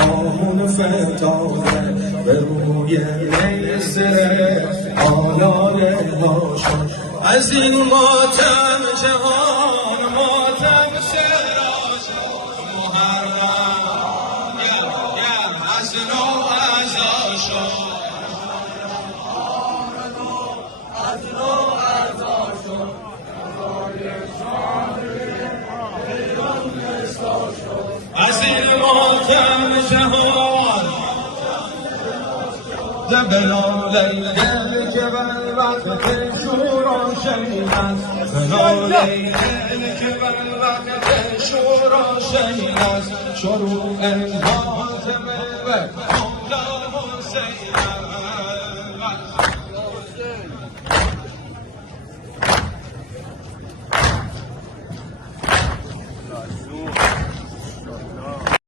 آمون فتاده به روی نیسته آیار هاشم از این ماتم جهان ماتم شراش محرم از نو از آشان از این ماتم جهان بلا لیل که بر وقت شورا شنید است بلا لیل که بر وقت شورا شنید است شروع حاتم و مولا حسین است